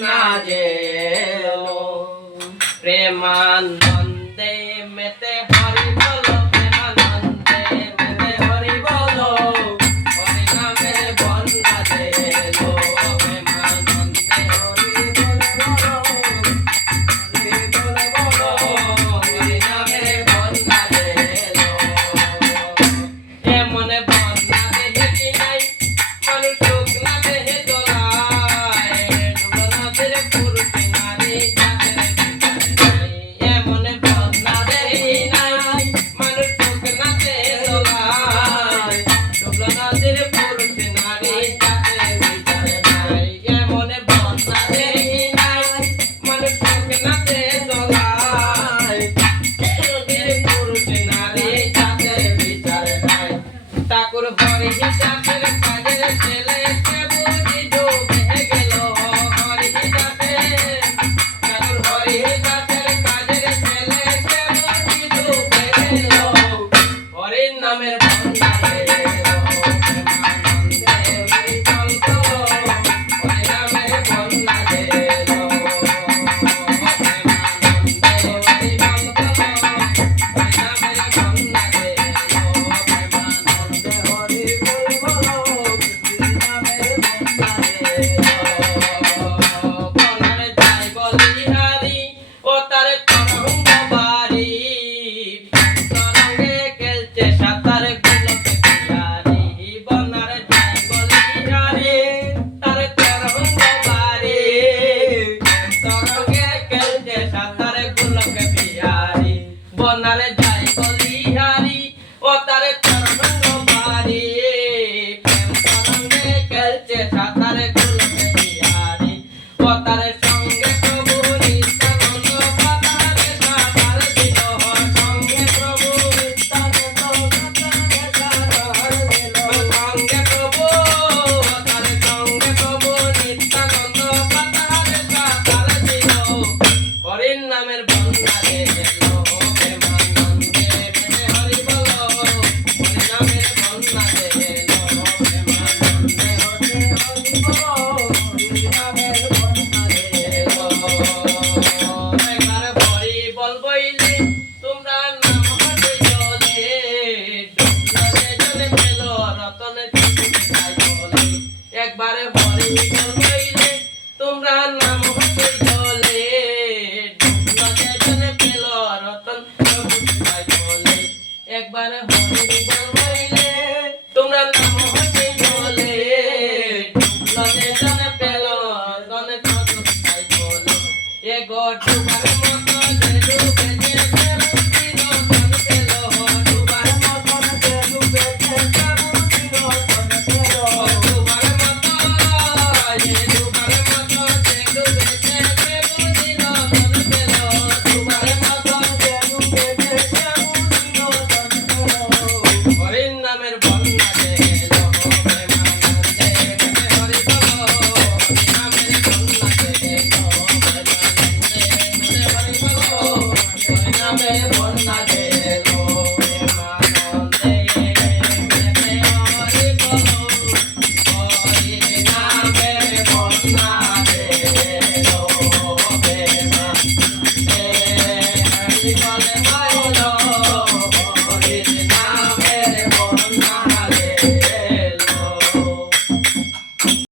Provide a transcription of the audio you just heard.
বন্যা যে প্রেমানন্দে মেতে হরি বলো প্রেমানন্দে মেতে হরি বলো হরি নামের বন্যা যে প্রেমানন্দে হরি বলো হরি নামের বন্যা যে এমন বন্যা দেখি নাই মানুষ শুকনা দেহে দোলায় ডুবনাদের পুরুষ নারী এমন বন্যা দেখি নাই মানুষ শুকনা দেহে দোলায় ডুবনাদের পুরুষ নারী এমন বন্যা দেখি নাই মানুষ শুকনা দেহে দোলায় পুরুষ নারী জাতের বিচার নাই ঠাকুর হরি হিসাবের কাজের ছেলে সে বুঝি ডুবে গেল হরি হিসাবে ঠাকুর হরি হিসাবের কাজের ছেলে সে বুঝি ডুবে গেল হরির নামের বন্যারে প্রেমানন্দে হরি বলতো হরি নামের বন্যা গেল প্রেমানন্দে হরি বলতো হরি নামের বন্যা গেল প্রেমানন্দে হরি বলতো হরি নামের বন্যা গেল বনারে যাই বলিহারি ও তারে তরঙ্গ বাড়ি তরঙ্গে খেলছে সাঁতার গুলোকে পিয়ারি বনারে যাই বলিহারি তারে তরঙ্গ বাড়ি তরঙ্গে খেলছে সাঁতার গুলোকে পিয়ারি বনারে যাই বলিহারি ও তারে তরঙ্গ বাড়ি তরঙ্গে খেলছে সাঁতার গুলোকে পিয়ারি ও তারে সঙ্গে প্রভু নিত্যানন্দ পাতারে সাঁতার দিল সঙ্গে প্রভু নিত্যানন্দ পাতারে সাঁতার দিল সঙ্গে প্রভু তারে সঙ্গে প্রভু নিত্যানন্দ পাতারে সাঁতার দিল হরির নামের বন্যা গেল প্রেমানন্দে মেতে হরি বলো হরি নামের বন্যা গেল প্রেমানন্দে হরি হরি বলো হরি নামের বন্যা গেল একবার হরি বল বইলে তোমরা নাম হতে চলে ডুবলে চলে পেল রতনে চাই বলে একবার হরি বল বইলে তোমরা নাম হতে চলে ডুবলে চলে পেল রতন চাই বলে একবার হরি বল বইলে তোমরা নাম হতে চলে ডুবলে চলে পেল রতনে চাই বলে এ গো ডুবার